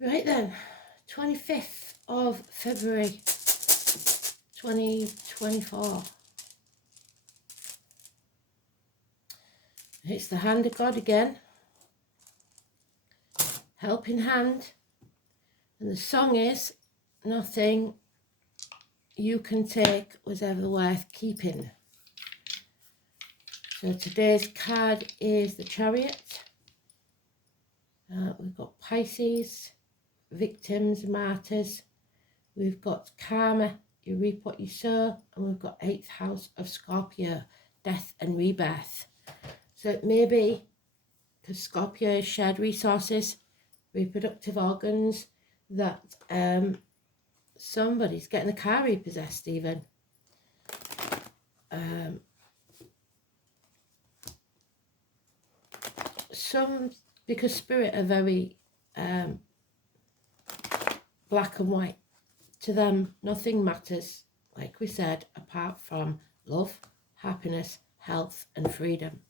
Right then, 25th of February 2024. It's the hand of God again. Helping hand. And the song is Nothing You Can Take Was Ever Worth Keeping. So today's card is the Chariot. We've got Pisces, victims, martyrs. We've got karma, you reap what you sow. And we've got 8th house of Scorpio, death and rebirth. So it may be, because Scorpio is shared resources, reproductive organs, that somebody's getting a car repossessed even. Because spirit are very black and white. To them, nothing matters, like we said, apart from love, happiness, health and freedom.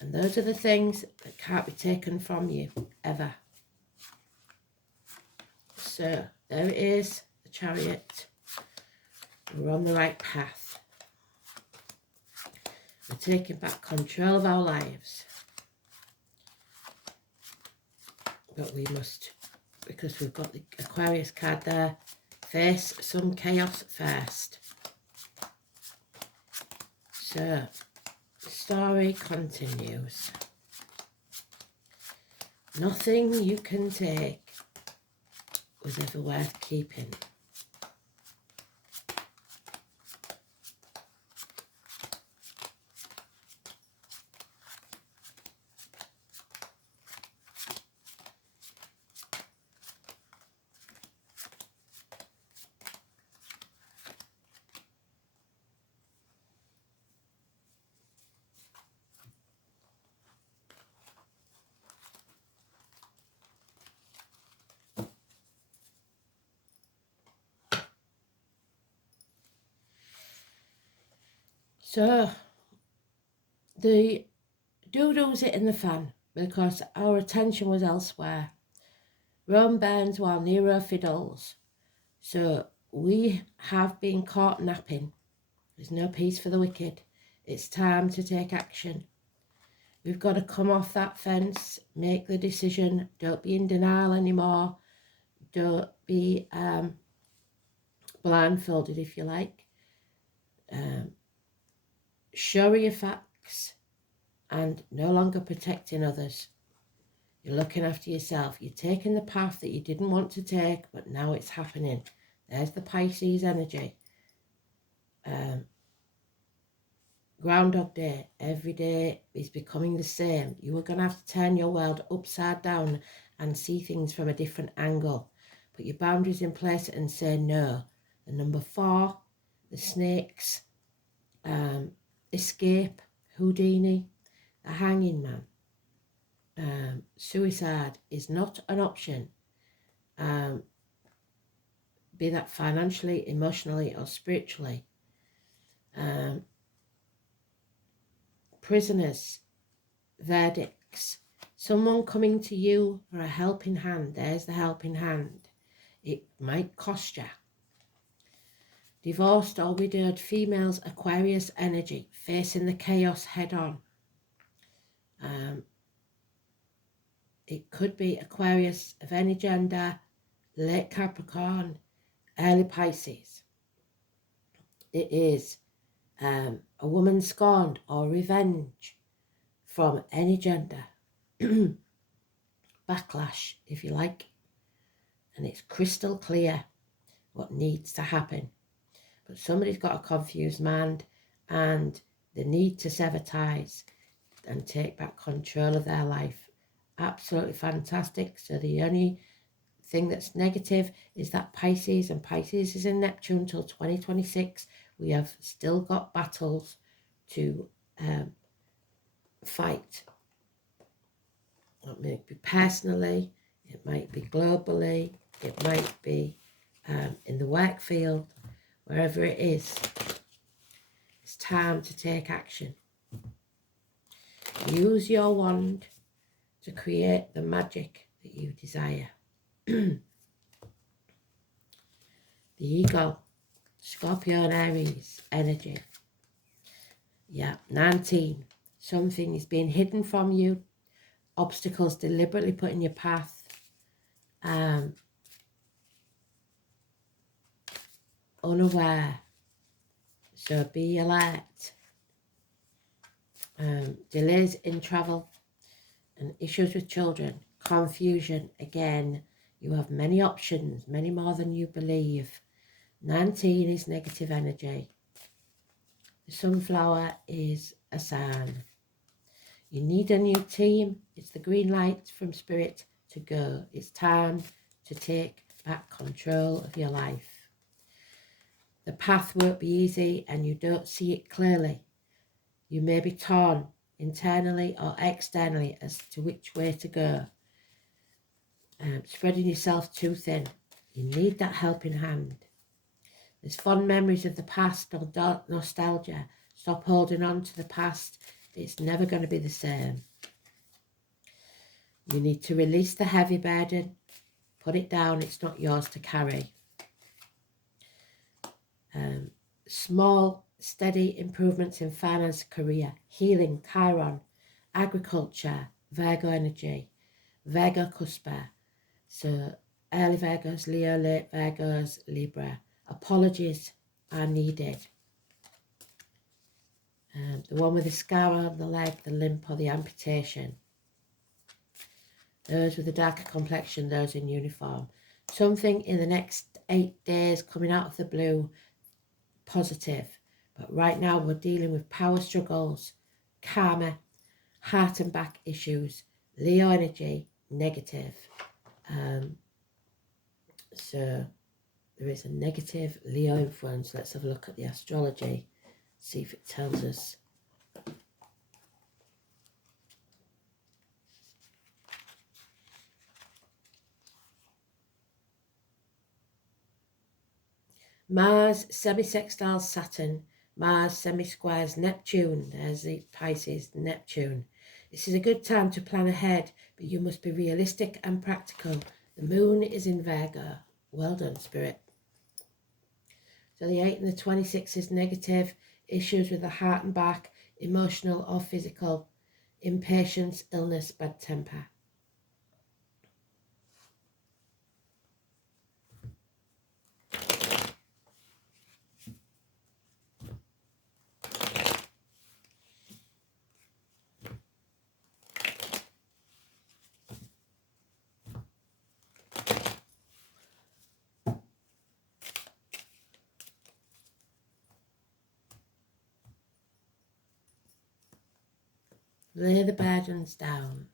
And those are the things that can't be taken from you, ever. So, there it is, the Chariot. We're on the right path. We're taking back control of our lives. But we must, because we've got the Aquarius card there, face some chaos first. So, the story continues. Nothing you can take was ever worth keeping. So, the doo-doo's it in the fan because our attention was elsewhere. Rome burns while Nero fiddles. So, we have been caught napping. There's no peace for the wicked. It's time to take action. We've got to come off that fence, make the decision. Don't be in denial anymore. Don't be blindfolded, if you like. Show your facts and no longer protecting others. You're looking after yourself. You're taking the path that you didn't want to take, but now it's happening. There's the Pisces energy. Groundhog Day. Every day is becoming the same. You are going to have to turn your world upside down and see things from a different angle. Put your boundaries in place and say no. The number 4, the snakes, escape, Houdini, the hanging man. Suicide is not an option, be that financially, emotionally or spiritually. Prisoners, verdicts, someone coming to you for a helping hand. There's the helping hand. It might cost you. Divorced or widowed females, Aquarius energy, facing the chaos head on. It could be Aquarius of any gender, late Capricorn, early Pisces. It is a woman scorned or revenge from any gender. Backlash, if you like. And it's crystal clear what needs to happen. But somebody's got a confused mind and the need to sever ties and take back control of their life. Absolutely fantastic. So the only thing that's negative is that Pisces, and Pisces is in Neptune until 2026. We have still got battles to fight. It might be personally, it might be globally, it might be in the work field, wherever it is. It's time to take action. Use your wand to create the magic that you desire. The ego, Scorpio and Aries energy. Yeah, 19. Something is being hidden from you. Obstacles deliberately put in your path. Unaware. So be alert. Delays in travel and issues with children. Confusion. Again, you have many options, many more than you believe. 19 is negative energy. The sunflower is a sign. You need a new team. It's the green light from spirit to go. It's time to take back control of your life. The path won't be easy and you don't see it clearly. You may be torn internally or externally as to which way to go. Spreading yourself too thin. You need that helping hand. There's fond memories of the past or nostalgia. Stop holding on to the past. It's never going to be the same. You need to release the heavy burden. Put it down. It's not yours to carry. Small, steady improvements in finance, career, healing, Chiron, agriculture, Virgo energy, Virgo cuspa. So early Virgos, Leo, late Virgos, Libra. Apologies are needed. The one with the scar on the leg, the limp or the amputation. Those with a darker complexion, those in uniform. Something in the next 8 days coming out of the blue, positive. But right now we're dealing with power struggles, karma, heart and back issues, Leo energy, negative. So there is a negative Leo influence. Let's have a look at the astrology, see if it tells us. Mars semi-sextiles Saturn, Mars semi-squares Neptune. There's the Pisces, Neptune. This is a good time to plan ahead, but you must be realistic and practical. The moon is in Virgo. Well done, Spirit. So the 8 and the 26 is negative. Issues with the heart and back, emotional or physical. Impatience, illness, bad temper. Lay the burdens down.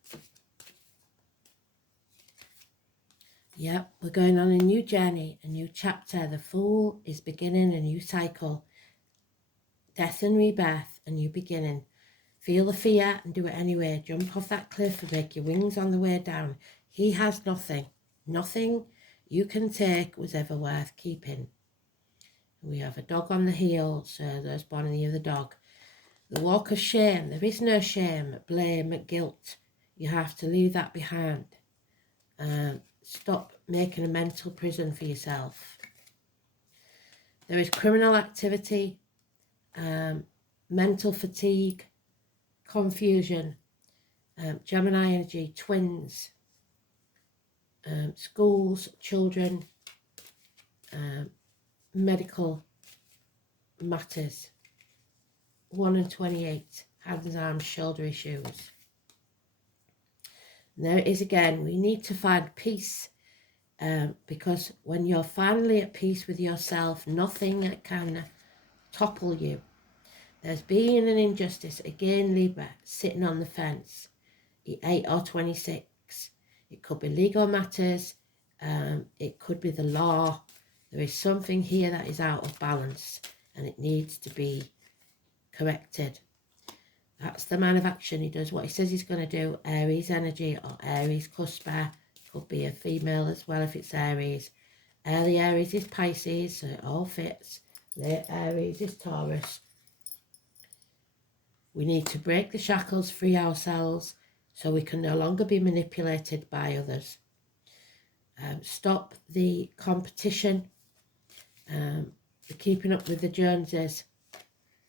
Yep, we're going on a new journey, a new chapter. The Fool is beginning a new cycle. Death and rebirth, a new beginning. Feel the fear and do it anyway. Jump off that cliff and make your wings on the way down. He has nothing. Nothing you can take was ever worth keeping. We have a dog on the heel, so those born in the year of the dog. The walk of shame. There is no shame, blame, guilt. You have to leave that behind. Stop making a mental prison for yourself. There is criminal activity, mental fatigue, confusion, Gemini energy, twins, schools, children, medical matters. 1 and 28, hands, arms, shoulder issues. And there it is again. We need to find peace, because when you're finally at peace with yourself, nothing can topple you. There's been an injustice, again Libra, sitting on the fence, 8 or 26. It could be legal matters, it could be the law. There is something here that is out of balance and it needs to be corrected. That's the man of action. He does what he says he's going to do. Aries energy or Aries cuspa. Could be a female as well if it's Aries. Early Aries is Pisces, so it all fits. Late Aries is Taurus. We need to break the shackles, free ourselves, so we can no longer be manipulated by others. Stop the competition, the keeping up with the Joneses.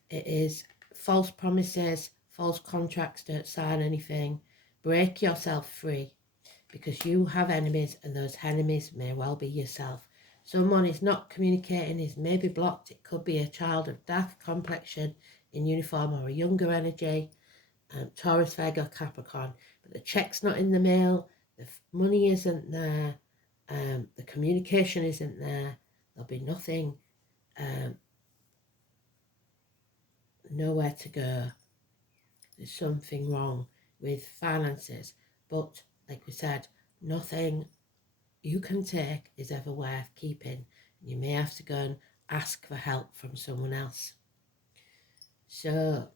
It is false promises, false contracts, don't sign anything. Break yourself free, because you have enemies, and those enemies may well be yourself. Someone is not communicating, is maybe blocked. It could be a child of dark complexion in uniform, or a younger energy, Taurus, Virgo, Capricorn. But the check's not in the mail, the money isn't there, the communication isn't there, there'll be nothing, nowhere to go. There's something wrong with finances. But like we said, nothing you can take is ever worth keeping. You may have to go and ask for help from someone else. So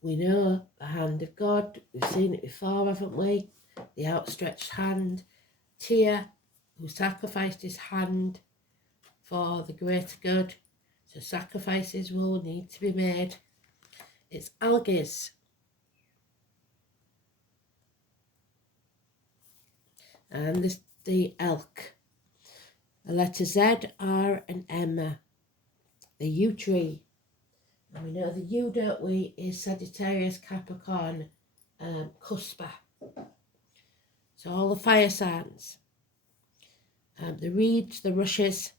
we know the hand of God. We've seen it before, haven't we? The outstretched hand. Tyr, who sacrificed his hand for the greater good. So sacrifices will need to be made. It's Algiz. And this, the elk. The letter Z, R and M. The yew tree. And we know the yew, don't we, is Sagittarius, Capricorn, Cuspa. So all the fire signs. The reeds, the rushes,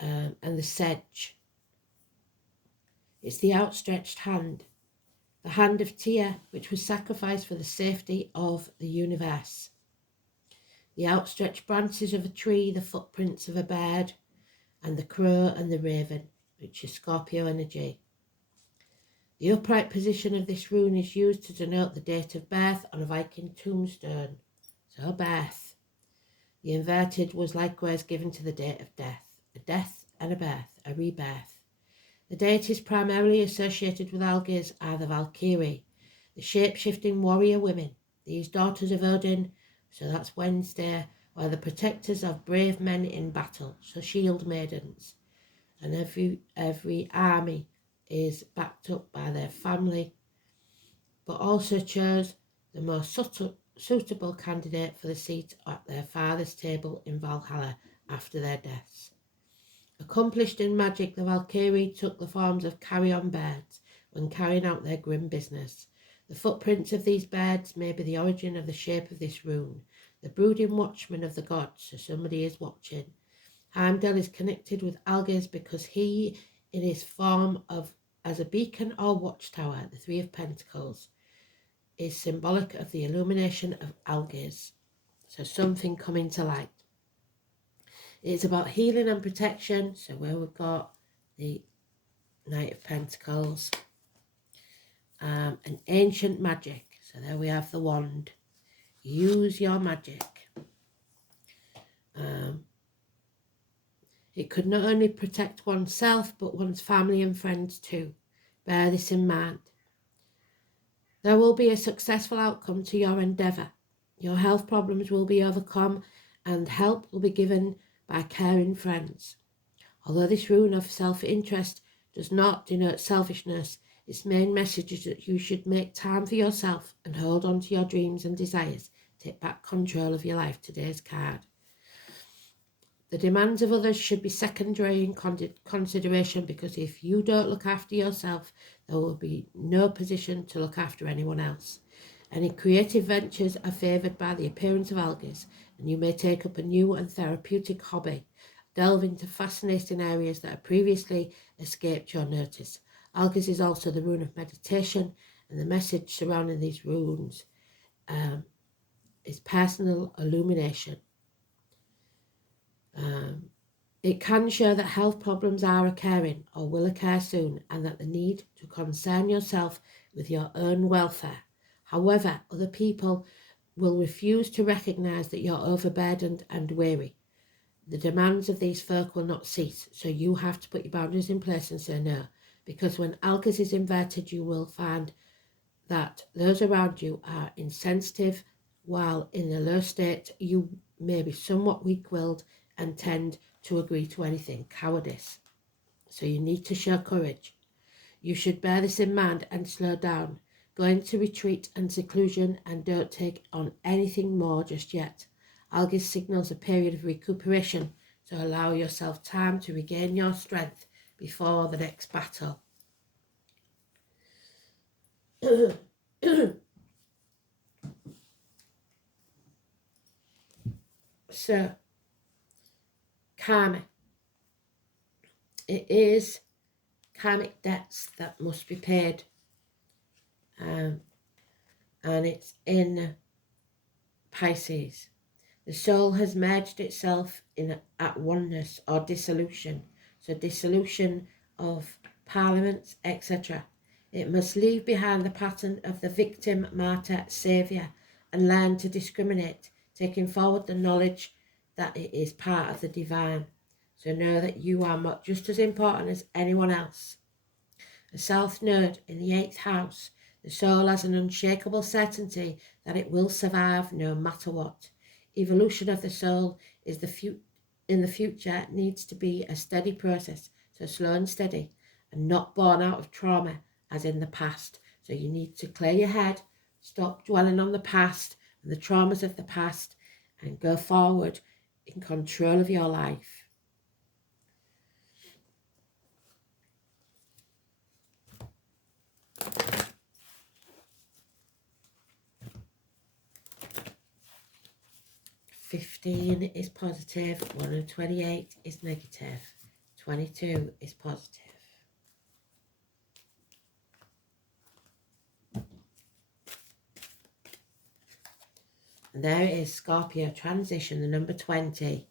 and the sedge. It's the outstretched hand. The hand of Tyr, which was sacrificed for the safety of the universe. The outstretched branches of a tree, the footprints of a bird, and the crow and the raven, which is Scorpio energy. The upright position of this rune is used to denote the date of birth on a Viking tombstone. So birth. The inverted was likewise given to the date of death. A death and a birth, a rebirth. The deities primarily associated with Algiz are the Valkyrie, the shape-shifting warrior women, these daughters of Odin, so that's Wednesday, are the protectors of brave men in battle, so shield maidens. And every army is backed up by their family, but also chose the most suitable candidate for the seat at their father's table in Valhalla after their deaths. Accomplished in magic, the Valkyrie took the forms of carrion birds when carrying out their grim business. The footprints of these birds may be the origin of the shape of this rune. The brooding watchman of the gods, so somebody is watching. Heimdall is connected with Algiz because he, in his form of as a beacon or watchtower, the Three of Pentacles, is symbolic of the illumination of Algiz. So something coming to light. It's about healing and protection. So where we've got the Knight of Pentacles. And ancient magic. So there we have the wand. Use your magic. It could not only protect oneself, but one's family and friends too. Bear this in mind. There will be a successful outcome to your endeavour. Your health problems will be overcome and help will be given by caring friends. Although this rune of self-interest does not denote selfishness, its main message is that you should make time for yourself and hold on to your dreams and desires. Take back control of your life. Today's card. The demands of others should be secondary in consideration, because if you don't look after yourself, there will be no position to look after anyone else. Any creative ventures are favoured by the appearance of Algiz, and you may take up a new and therapeutic hobby. Delve into fascinating areas that have previously escaped your notice. Algiz is also the rune of meditation, and the message surrounding these runes is personal illumination. It can show that health problems are occurring or will occur soon, and that the need to concern yourself with your own welfare. However, other people will refuse to recognise that you're overburdened and weary. The demands of these folk will not cease, so you have to put your boundaries in place and say no, because when Algiz is inverted, you will find that those around you are insensitive, while in a low state you may be somewhat weak-willed and tend to agree to anything. Cowardice. So you need to show courage. You should bear this in mind and slow down. Go into retreat and seclusion and don't take on anything more just yet. August signals a period of recuperation, so allow yourself time to regain your strength before the next battle. So, karma. It is karmic debts that must be paid. And it's in Pisces. The soul has merged itself at oneness or dissolution. So dissolution of parliaments, etc. It must leave behind the pattern of the victim, martyr, saviour, and learn to discriminate, taking forward the knowledge that it is part of the divine. So know that you are just as important as anyone else. A South Node in the 8th house, the soul has an unshakable certainty that it will survive no matter what. Evolution of the soul is in the future needs to be a steady process, so slow and steady, and not born out of trauma as in the past. So you need to clear your head, stop dwelling on the past and the traumas of the past, and go forward in control of your life. "15 is positive, 128 is negative, 22 is positive." And there it is, Scorpio transition, the number 20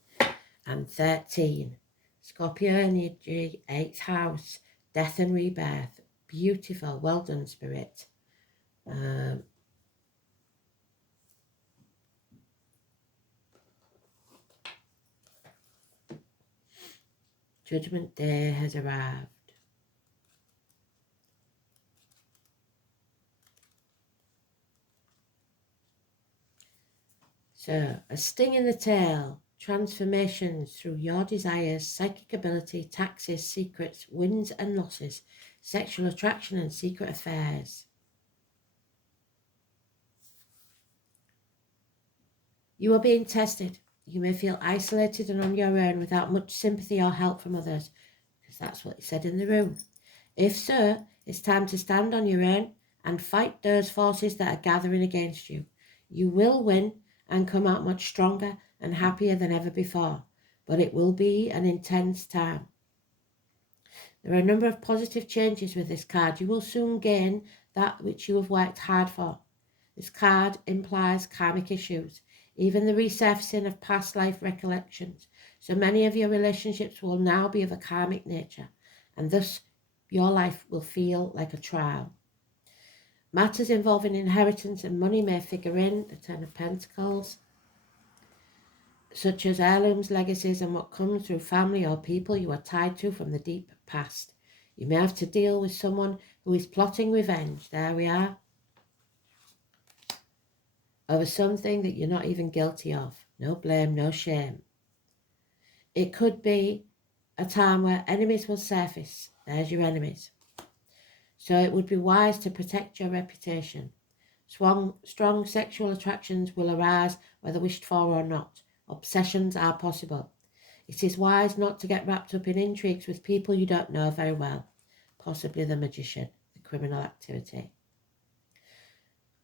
and 13. Scorpio energy, 8th house, death and rebirth. Beautiful, well done, Spirit. Judgment Day has arrived. So, a sting in the tail, transformations through your desires, psychic ability, taxes, secrets, wins and losses, sexual attraction and secret affairs. You are being tested. You may feel isolated and on your own without much sympathy or help from others, because that's what it said in the room. If so, it's time to stand on your own and fight those forces that are gathering against you. You will win and come out much stronger and happier than ever before, but it will be an intense time. There are a number of positive changes with this card. You will soon gain that which you have worked hard for. This card implies karmic issues, even the resurfacing of past life recollections. So many of your relationships will now be of a karmic nature, and thus your life will feel like a trial. Matters involving inheritance and money may figure in, the Ten of Pentacles, such as heirlooms, legacies, and what comes through family or people you are tied to from the deep past. You may have to deal with someone who is plotting revenge. There we are. Over something that you're not even guilty of. No blame, no shame. It could be a time where enemies will surface. There's your enemies. So it would be wise to protect your reputation. Strong sexual attractions will arise whether wished for or not. Obsessions are possible. It is wise not to get wrapped up in intrigues with people you don't know very well. Possibly the magician, the criminal activity.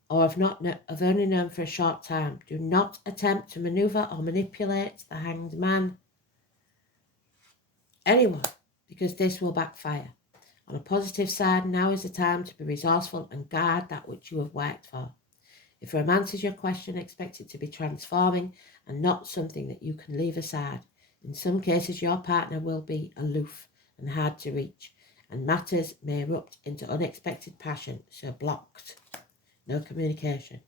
Or have only known for a short time. Do not attempt to maneuver or manipulate the Hanged Man, anyone, because this will backfire. On a positive side, now is the time to be resourceful and guard that which you have worked for. If romance is your question, expect it to be transforming and not something that you can leave aside. In some cases, your partner will be aloof and hard to reach, and matters may erupt into unexpected passion, so blocked. No communication.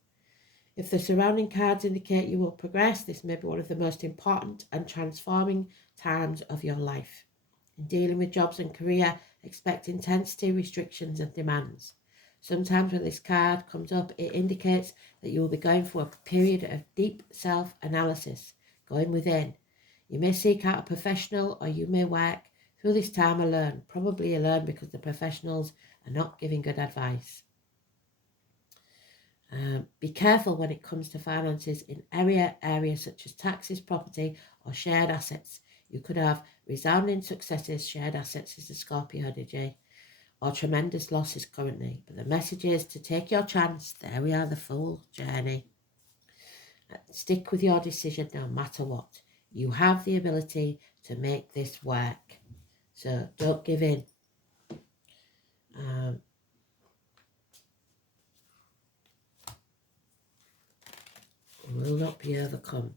If the surrounding cards indicate you will progress, this may be one of the most important and transforming times of your life. In dealing with jobs and career, expect intensity, restrictions and demands. Sometimes when this card comes up, it indicates that you will be going through a period of deep self-analysis, going within. You may seek out a professional or you may work through this time alone, probably alone because the professionals are not giving good advice. Be careful when it comes to finances in areas such as taxes, property, or shared assets. You could have resounding successes. Shared assets is the Scorpio energy, or tremendous losses currently. But the message is to take your chance. There we are, the Fool journey. Stick with your decision no matter what. You have the ability to make this work. So don't give in. Will not be overcome.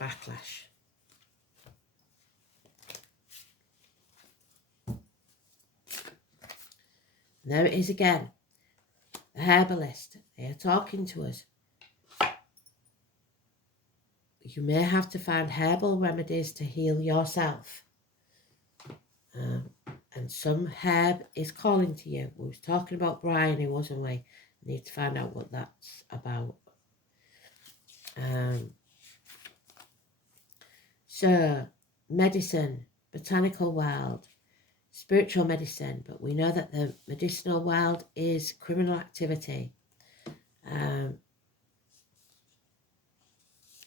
Backlash. And there it is again. The herbalist. They are talking to us. You may have to find herbal remedies to heal yourself. And some herb is calling to you. We was talking about Bryony, wasn't we? Need to find out what that's about. So, medicine, botanical world, spiritual medicine, but we know that the medicinal world is criminal activity.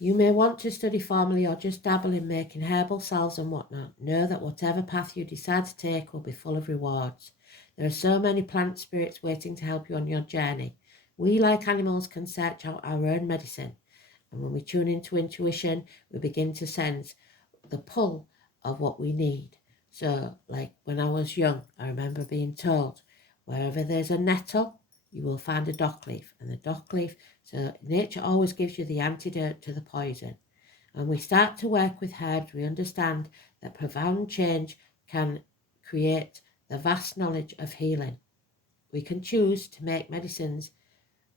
You may want to study formally or just dabble in making herbal salves and whatnot. Know that whatever path you decide to take will be full of rewards. There are so many plant spirits waiting to help you on your journey. We, like animals, can search out our own medicine. And when we tune into intuition, we begin to sense the pull of what we need. So, like when I was young, I remember being told, wherever there's a nettle, you will find a dock leaf. And the dock leaf, so nature always gives you the antidote to the poison. And we start to work with herbs, we understand that profound change can create the vast knowledge of healing. We can choose to make medicines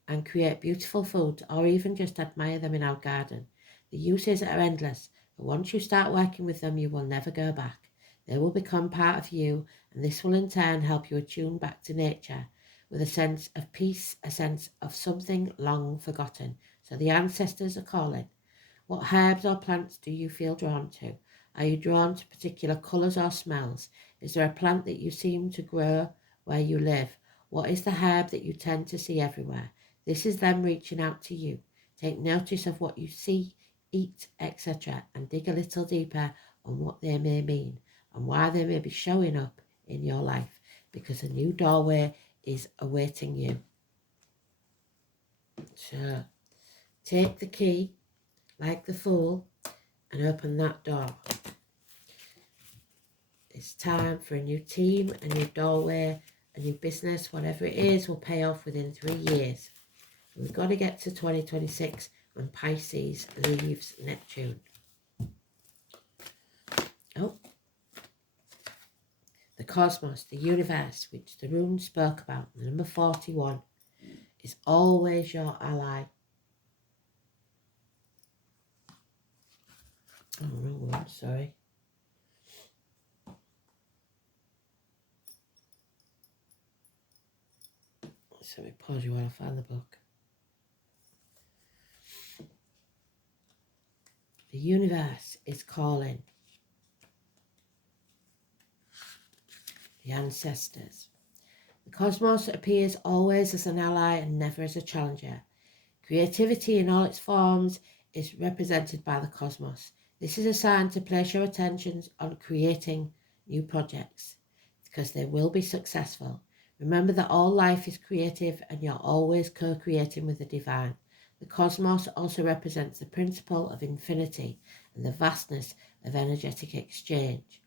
and create beautiful foods, or even just admire them in our garden. The uses are endless, but once you start working with them, you will never go back. They will become part of you, and this will in turn help you attune back to nature with a sense of peace, a sense of something long forgotten. So the ancestors are calling. What herbs or plants do you feel drawn to? Are you drawn to particular colours or smells? Is there a plant that you seem to grow where you live? What is the herb that you tend to see everywhere? This is them reaching out to you. Take notice of what you see, eat, etc., and dig a little deeper on what they may mean and why they may be showing up in your life, because a new doorway is awaiting you. So take the key, like the Fool, and open that door. It's time for a new team, a new doorway, a new business. Whatever it is will pay off within 3 years. We've got to get to 2026 when Pisces leaves Neptune. Oh, the cosmos, the universe, which the rune spoke about, the number 41, is always your ally. Oh, wrong one, sorry. So let me pause you while I find the book. The universe is calling. The ancestors. The cosmos appears always as an ally and never as a challenger. Creativity in all its forms is represented by the cosmos. This is a sign to place your attentions on creating new projects because they will be successful. Remember that all life is creative and you're always co-creating with the divine. The cosmos also represents the principle of infinity and the vastness of energetic exchange.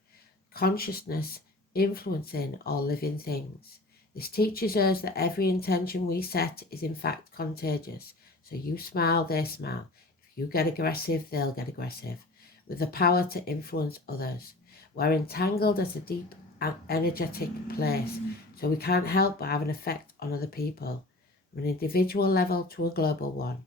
Consciousness influencing all living things. This teaches us that every intention we set is in fact contagious. So you smile, they smile. If you get aggressive, they'll get aggressive. With the power to influence others. We're entangled as a deep energetic place, so we can't help but have an effect on other people, from an individual level to a global one.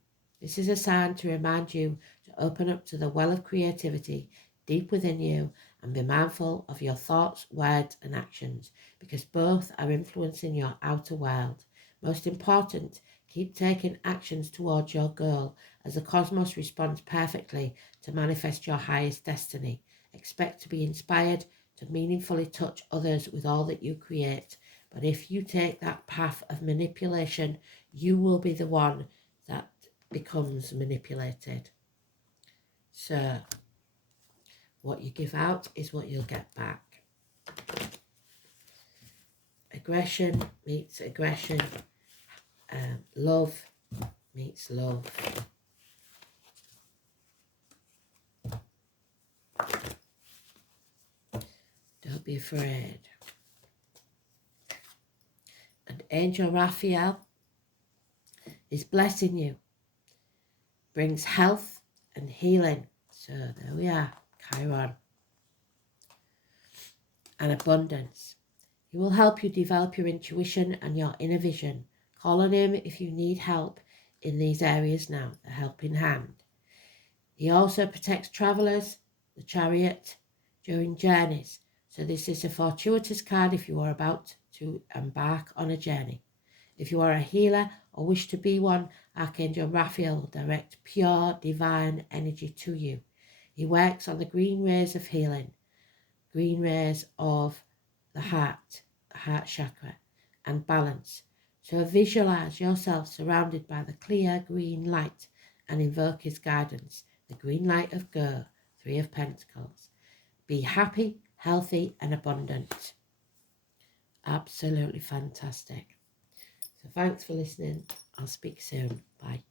This is a sign to remind you to open up to the well of creativity deep within you and be mindful of your thoughts, words and actions, because both are influencing your outer world. Most important, keep taking actions towards your goal as the cosmos responds perfectly to manifest your highest destiny. Expect to be inspired to meaningfully touch others with all that you create. But if you take that path of manipulation, you will be the one that becomes manipulated. So what you give out is what you'll get back. Aggression meets aggression. Love meets love. Don't be afraid. And Angel Raphael is blessing you. Brings health and healing. So there we are, Chiron. And abundance. He will help you develop your intuition and your inner vision. Call on him if you need help in these areas now, the helping hand. He also protects travellers, the Chariot, during journeys. So this is a fortuitous card if you are about to embark on a journey. If you are a healer or wish to be one, Archangel Raphael will direct pure divine energy to you. He works on the green rays of healing, green rays of the heart chakra, and balance. So visualize yourself surrounded by the clear green light and invoke his guidance, the green light of Go, 3 of Pentacles. Be happy, healthy, and abundant. Absolutely fantastic. So thanks for listening. I'll speak soon. Bye.